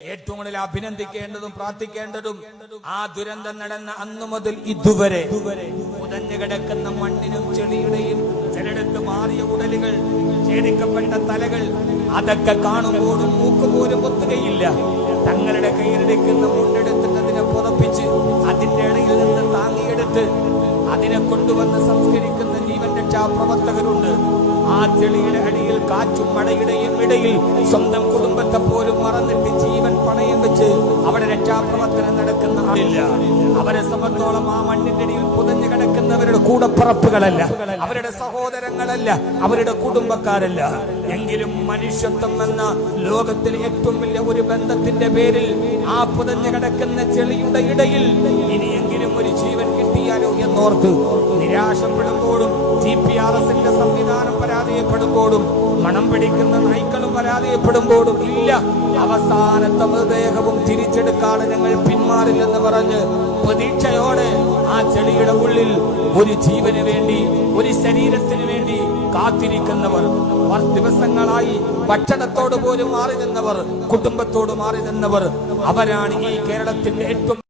ഏറ്റവും കൂടുതൽ അഭിനന്ദിക്കേണ്ടതും പ്രാർത്ഥിക്കേണ്ടതും ആ ദുരന്തം നടന്ന അന്നു മുതൽ ഇതുവരെ പുതഞ്ഞു കിടക്കുന്ന മണ്ണിനും ചെളിയുടെയും ചിലടത്ത് മാറിയ ഉടലുകൾ, ഛേദിക്കപ്പെട്ട തലകൾ, അതൊക്കെ കാണുമ്പോഴും മൂക്കുപോലും പൊത്തുകയില്ല. തങ്ങളുടെ കയ്യിലെടുക്കുന്ന മുണ്ടെടുത്തിട്ട് അതിനെ പുതപ്പിച്ച് അതിന്റെ ഇടയിൽ നിന്ന് താങ്ങിയെടുത്ത് അതിനെ കൊണ്ടുവന്ന് സംസ്കരിക്കുന്ന ജീവൻ രക്ഷാ പ്രവർത്തകരുണ്ട്. ആ ചെളിയുടെ അടിയിൽ കാറ്റും മഴയുടെയും ഇടയിൽ സ്വന്തം കുടുംബത്തെ പോലും മറന്നിട്ട് ജീവൻ പണയം വെച്ച് അവിടെ രക്ഷാപ്രവർത്തനം നടക്കുന്ന ആളില്ല. അവരെ സംബന്ധിച്ചോളം ആ മണ്ണിന്റെ അടിയിൽ പുതഞ്ഞു കിടക്കുന്നവരുടെ കൂടപ്പറപ്പുകളല്ല, അവരുടെ സഹോദരങ്ങളല്ല, അവരുടെ കുടുംബക്കാരല്ല. എങ്കിലും മനുഷ്യത്വം എന്ന ലോകത്തിലെ ഏറ്റവും വലിയ ഒരു ബന്ധത്തിന്റെ പേരിൽ ആ പുതഞ്ഞു കിടക്കുന്ന ചെളിയുടെ ഇടയിൽ ഇനിയെങ്കിലും ഒരു ജീവൻ കിട്ടിയാലോ എന്നോർത്ത് നിരാശപ്പെടുമ്പോഴും GPRSന്റെ സംവിധാനം പരാജയപ്പെടുമ്പോഴും മണം പിടിക്കുന്ന നായ്ക്കളും പരാജയപ്പെടുമ്പോഴും ഇല്ല, അവസാനത്തെ മൃതദേഹവും തിരിച്ചെടുക്കാതെ ഞങ്ങൾ പിന്മാറില്ലെന്ന് പറഞ്ഞ് പ്രതീക്ഷയോടെ ആ ചെളിയുടെ ഉള്ളിൽ ഒരു ജീവന് വേണ്ടി, ഒരു ശരീരത്തിന് വേണ്ടി കാത്തിരിക്കുന്നവർ, ദിവസങ്ങളായി ഭക്ഷണത്തോട് പോലും മാറി നിന്നവർ, കുടുംബത്തോട് മാറി നിന്നവർ, അവരാണ് ഈ കേരളത്തിന്റെ ഏറ്റവും